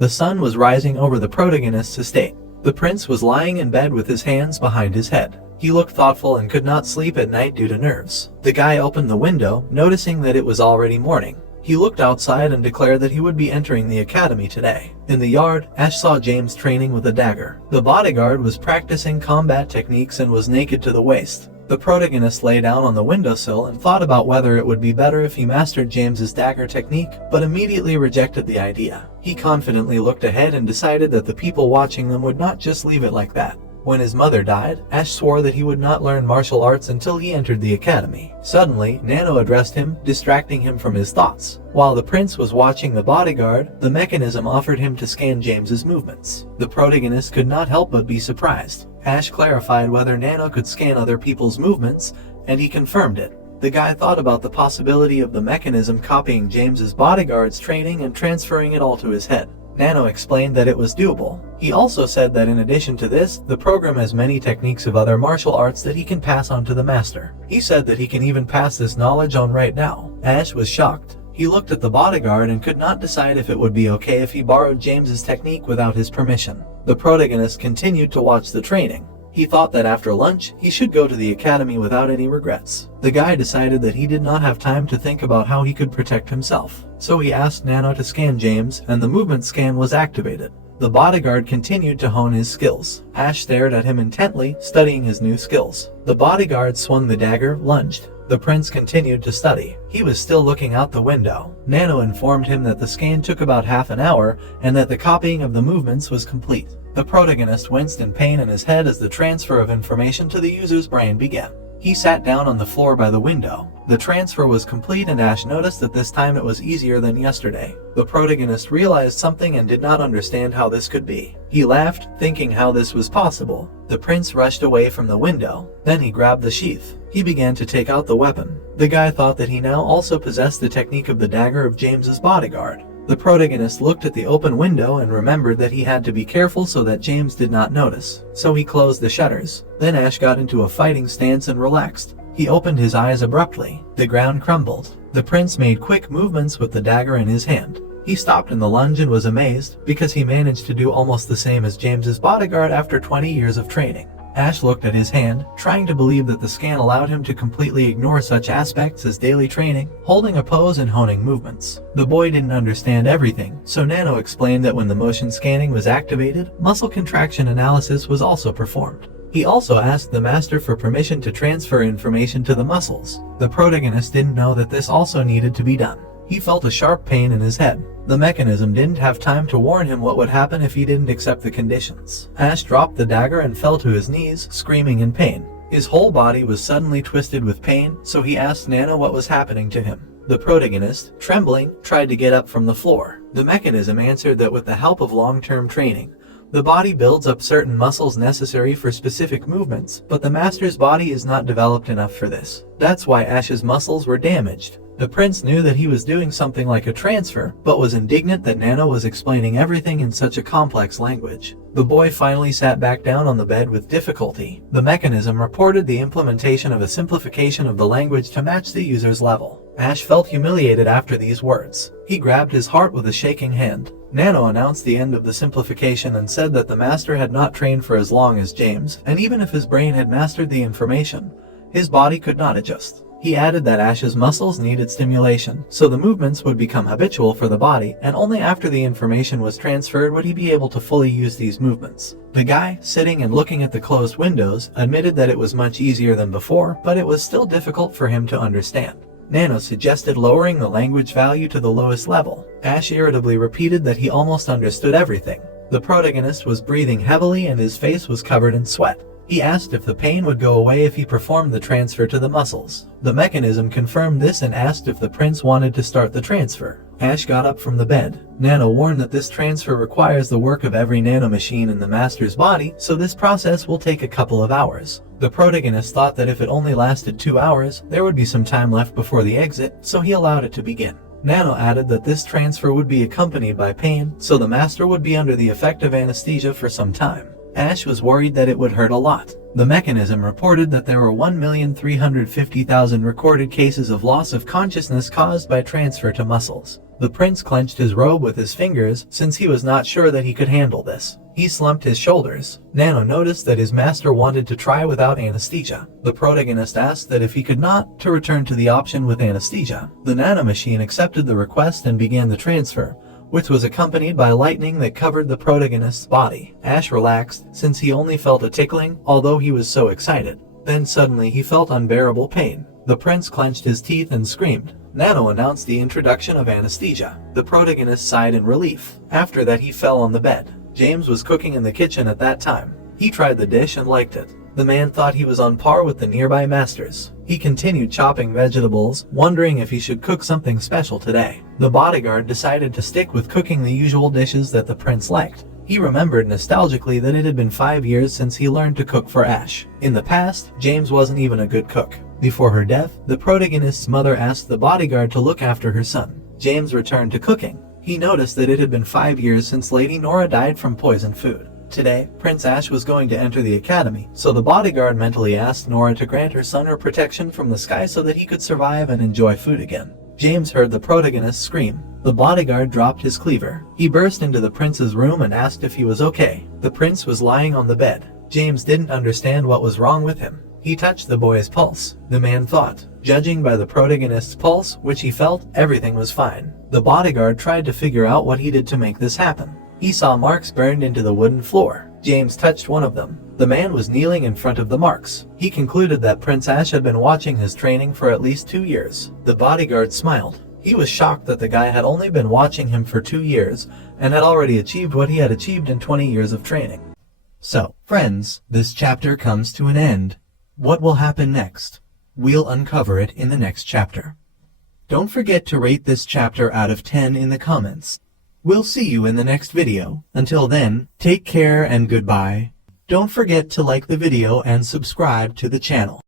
The sun was rising over the protagonist's estate. The prince was lying in bed with his hands behind his head. He looked thoughtful and could not sleep at night due to nerves. The guy opened the window, noticing that it was already morning. He looked outside and declared that he would be entering the academy today. In the yard, Ash saw James training with a dagger. The bodyguard was practicing combat techniques and was naked to the waist. The protagonist lay down on the windowsill and thought about whether it would be better if he mastered James's dagger technique, but immediately rejected the idea. He confidently looked ahead and decided that the people watching them would not just leave it like that. When his mother died, Ash swore that he would not learn martial arts until he entered the academy. Suddenly, Nano addressed him, distracting him from his thoughts. While the prince was watching the bodyguard, the mechanism offered him to scan James's movements. The protagonist could not help but be surprised. Ash clarified whether Nano could scan other people's movements, and he confirmed it. The guy thought about the possibility of the mechanism copying James's bodyguard's training and transferring it all to his head. Nano explained that it was doable. He also said that in addition to this, the program has many techniques of other martial arts that he can pass on to the master. He said that he can even pass this knowledge on right now. Ash was shocked. He looked at the bodyguard and could not decide if it would be okay if he borrowed James's technique without his permission. The protagonist continued to watch the training. He thought that after lunch, he should go to the academy without any regrets. The guy decided that he did not have time to think about how he could protect himself. So he asked Nano to scan James, and the movement scan was activated. The bodyguard continued to hone his skills. Ash stared at him intently, studying his new skills. The bodyguard swung the dagger, lunged. The prince continued to study. He was still looking out the window. Nano informed him that the scan took about half an hour, and that the copying of the movements was complete. The protagonist winced in pain in his head as the transfer of information to the user's brain began. He sat down on the floor by the window. The transfer was complete and Ash noticed that this time it was easier than yesterday. The protagonist realized something and did not understand how this could be. He laughed, thinking how this was possible. The prince rushed away from the window. Then he grabbed the sheath. He began to take out the weapon. The guy thought that he now also possessed the technique of the dagger of James's bodyguard. The protagonist looked at the open window and remembered that he had to be careful so that James did not notice. So he closed the shutters. Then Ash got into a fighting stance and relaxed. He opened his eyes abruptly. The ground crumbled. The prince made quick movements with the dagger in his hand. He stopped in the lunge and was amazed, because he managed to do almost the same as James's bodyguard after 20 years of training. Ash looked at his hand, trying to believe that the scan allowed him to completely ignore such aspects as daily training, holding a pose and honing movements. The boy didn't understand everything, so Nano explained that when the motion scanning was activated, muscle contraction analysis was also performed. He also asked the master for permission to transfer information to the muscles. The protagonist didn't know that this also needed to be done. He felt a sharp pain in his head. The mechanism didn't have time to warn him what would happen if he didn't accept the conditions. Ash dropped the dagger and fell to his knees, screaming in pain. His whole body was suddenly twisted with pain, so he asked Nano what was happening to him. The protagonist, trembling, tried to get up from the floor. The mechanism answered that with the help of long-term training, the body builds up certain muscles necessary for specific movements, but the master's body is not developed enough for this. That's why Ash's muscles were damaged. The prince knew that he was doing something like a transfer, but was indignant that Nano was explaining everything in such a complex language. The boy finally sat back down on the bed with difficulty. The mechanism reported the implementation of a simplification of the language to match the user's level. Ash felt humiliated after these words. He grabbed his heart with a shaking hand. Nano announced the end of the simplification and said that the master had not trained for as long as James, and even if his brain had mastered the information, his body could not adjust. He added that Ash's muscles needed stimulation, so the movements would become habitual for the body, and only after the information was transferred would he be able to fully use these movements. The guy, sitting and looking at the closed windows, admitted that it was much easier than before, but it was still difficult for him to understand. Nano suggested lowering the language value to the lowest level. Ash irritably repeated that he almost understood everything. The protagonist was breathing heavily and his face was covered in sweat. He asked if the pain would go away if he performed the transfer to the muscles. The mechanism confirmed this and asked if the prince wanted to start the transfer. Ash got up from the bed. Nano warned that this transfer requires the work of every nanomachine in the master's body, so this process will take a couple of hours. The protagonist thought that if it only lasted 2 hours, there would be some time left before the exit, so he allowed it to begin. Nano added that this transfer would be accompanied by pain, so the master would be under the effect of anesthesia for some time. Ash was worried that it would hurt a lot. The mechanism reported that there were 1,350,000 recorded cases of loss of consciousness caused by transfer to muscles. The prince clenched his robe with his fingers since he was not sure that he could handle this. He slumped his shoulders. Nano noticed that his master wanted to try without anesthesia. The protagonist asked that if he could not, to return to the option with anesthesia. The nano machine accepted the request and began the transfer, which was accompanied by lightning that covered the protagonist's body. Ash relaxed, since he only felt a tickling, although he was so excited. Then suddenly he felt unbearable pain. The prince clenched his teeth and screamed. Nano announced the introduction of anesthesia. The protagonist sighed in relief. After that he fell on the bed. James was cooking in the kitchen at that time. He tried the dish and liked it. The man thought he was on par with the nearby masters. He continued chopping vegetables, wondering if he should cook something special today. The bodyguard decided to stick with cooking the usual dishes that the prince liked. He remembered nostalgically that it had been 5 years since he learned to cook for Ash. In the past, James wasn't even a good cook. Before her death, the protagonist's mother asked the bodyguard to look after her son. James returned to cooking. He noticed that it had been 5 years since Lady Nora died from poisoned food. Today, Prince Ash was going to enter the academy, so the bodyguard mentally asked Nora to grant her son her protection from the sky so that he could survive and enjoy food again. James heard the protagonist scream. The bodyguard dropped his cleaver. He burst into the prince's room and asked if he was okay. The prince was lying on the bed. James didn't understand what was wrong with him. He touched the boy's pulse. The man thought, judging by the protagonist's pulse, which he felt, everything was fine. The bodyguard tried to figure out what he did to make this happen. He saw marks burned into the wooden floor. James touched one of them. The man was kneeling in front of the marks. He concluded that Prince Ash had been watching his training for at least 2 years. The bodyguard smiled. He was shocked that the guy had only been watching him for 2 years and had already achieved what he had achieved in 20 years of training. So, friends, this chapter comes to an end. What will happen next? We'll uncover it in the next chapter. Don't forget to rate this chapter out of 10 in the comments. We'll see you in the next video. Until then, take care and goodbye. Don't forget to like the video and subscribe to the channel.